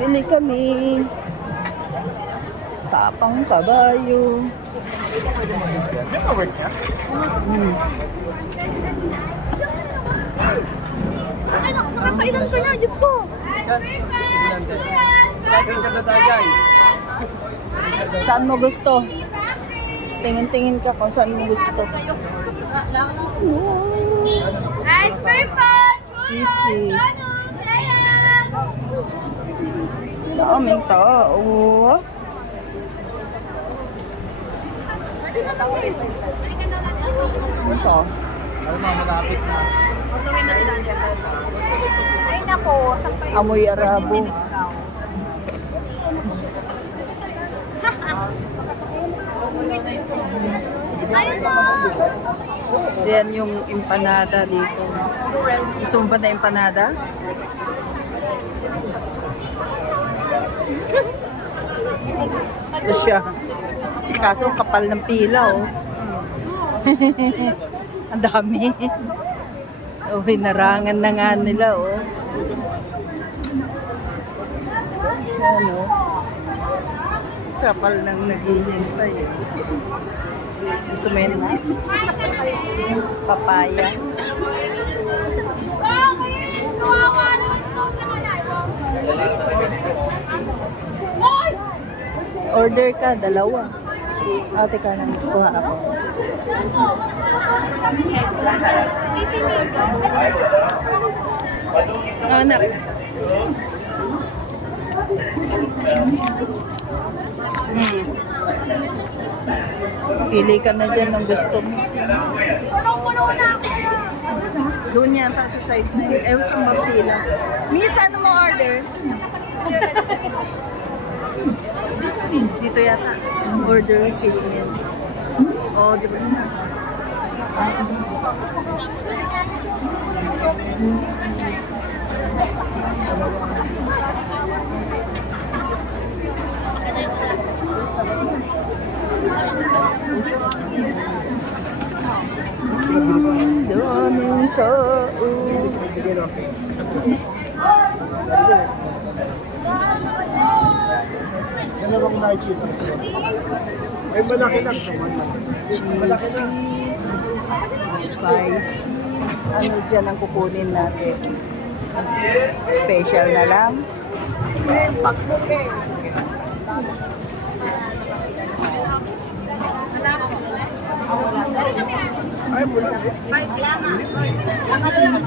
Bili kami. Tapang kabayo. Nakakailan ka na, Diyos ko. Saan mo gusto? Tingin-tingin ka kung saan mo gusto. Nice purple! Sisi. Daming tao. Ito. Malapit na. Magawin na si Daniel. Ay nako, Amoy arabo. ayun na! Yan yung empanada dito. Gusto mo ba na empanada? Ito siya. Kaso ang kapal ng pila, oh. Ang dami. Oh, hinarangan na nga nila, oh. Ano? Kapal nang naghihintay, eh. Gusto mo yun, ha? Papaya. Order ka, dalawa. Ate ka na, kuha ako. Anak. Pili ka na dyan ng gusto mo. Doon yata sa side na yun. Ewan sa mapila. Miss, ano mo order? Dito yata. Order, pili mo. Oh, di ba na? Daming tao. Ano ba kung nakikita? May malaki lang. Malaki lang. Spicy. Ano dyan ang kukunin natin? Special na lang. Ay, mula. Salamat. Salamat.